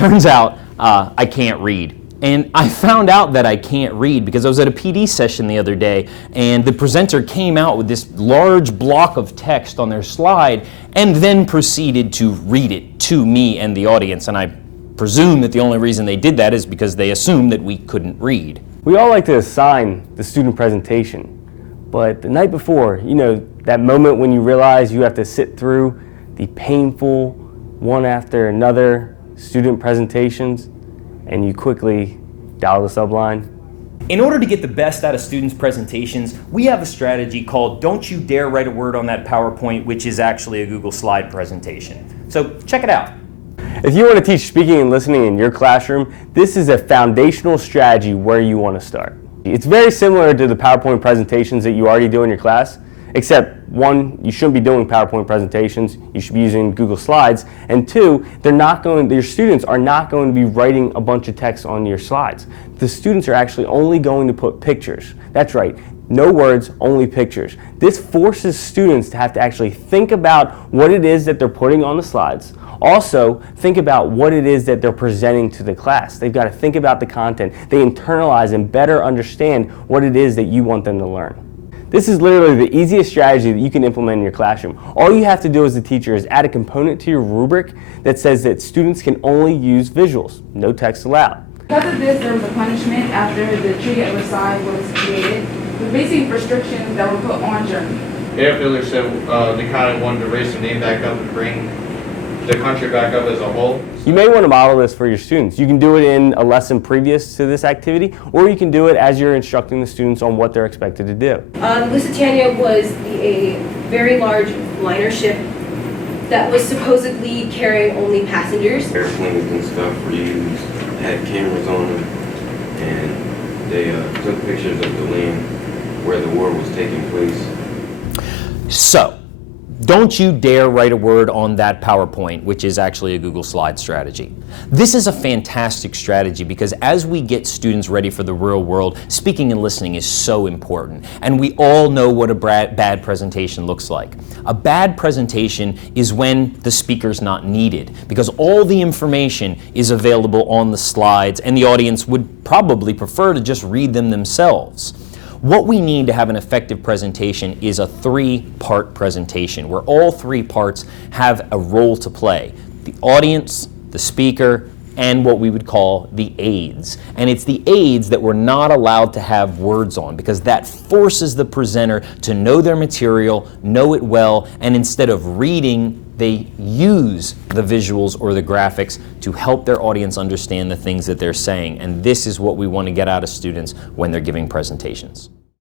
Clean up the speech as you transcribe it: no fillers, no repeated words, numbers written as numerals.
Turns out I can't read. And I found out that I can't read because I was at a PD session the other day, and the presenter came out with this large block of text on their slide and then proceeded to read it to me and the audience. And I presume that the only reason they did that is because they assumed that we couldn't read. We all like to assign the student presentation, but the night before, that moment when you realize you have to sit through the painful one after another student presentations, and you quickly dial the subline. In order to get the best out of students' presentations, we have a strategy called Don't You Dare Write a Word on That PowerPoint, which is actually a Google Slide presentation. So check it out. If you want to teach speaking and listening in your classroom, this is a foundational strategy where you want to start. It's very similar to the PowerPoint presentations that you already do in your class, except one, you shouldn't be doing PowerPoint presentations, you should be using Google Slides, and two, your students are not going to be writing a bunch of text on your slides. The students are actually only going to put pictures. That's right, no words, only pictures. This forces students to have to actually think about what it is that they're putting on the slides. Also, think about what it is that they're presenting to the class. They've got to think about the content. They internalize and better understand what it is that you want them to learn. This is literally the easiest strategy that you can implement in your classroom. All you have to do as a teacher is add a component to your rubric that says that students can only use visuals, no text allowed. Because of this, there was a punishment after the Treaty of Versailles was created, with basic restrictions that were put on Germany. Adolf Hitler said they kind of wanted to raise the name back up and bring the country back up as a whole. You may want to model this for your students. You can do it in a lesson previous to this activity, or you can do it as you're instructing the students on what they're expected to do. Lusitania was a very large liner ship that was supposedly carrying only passengers. Airplanes and stuff were used, had cameras on them, and they took pictures of the land where the war was taking place. So, don't you dare write a word on that PowerPoint, which is actually a Google Slide strategy. This is a fantastic strategy because as we get students ready for the real world, speaking and listening is so important. And we all know what a bad presentation looks like. A bad presentation is when the speaker's not needed because all the information is available on the slides and the audience would probably prefer to just read them themselves. What we need to have an effective presentation is a three-part presentation where all three parts have a role to play. The audience, the speaker, and what we would call the aids. And it's the aids that we're not allowed to have words on because that forces the presenter to know their material, know it well, and instead of reading, they use the visuals or the graphics to help their audience understand the things that they're saying. And this is what we want to get out of students when they're giving presentations.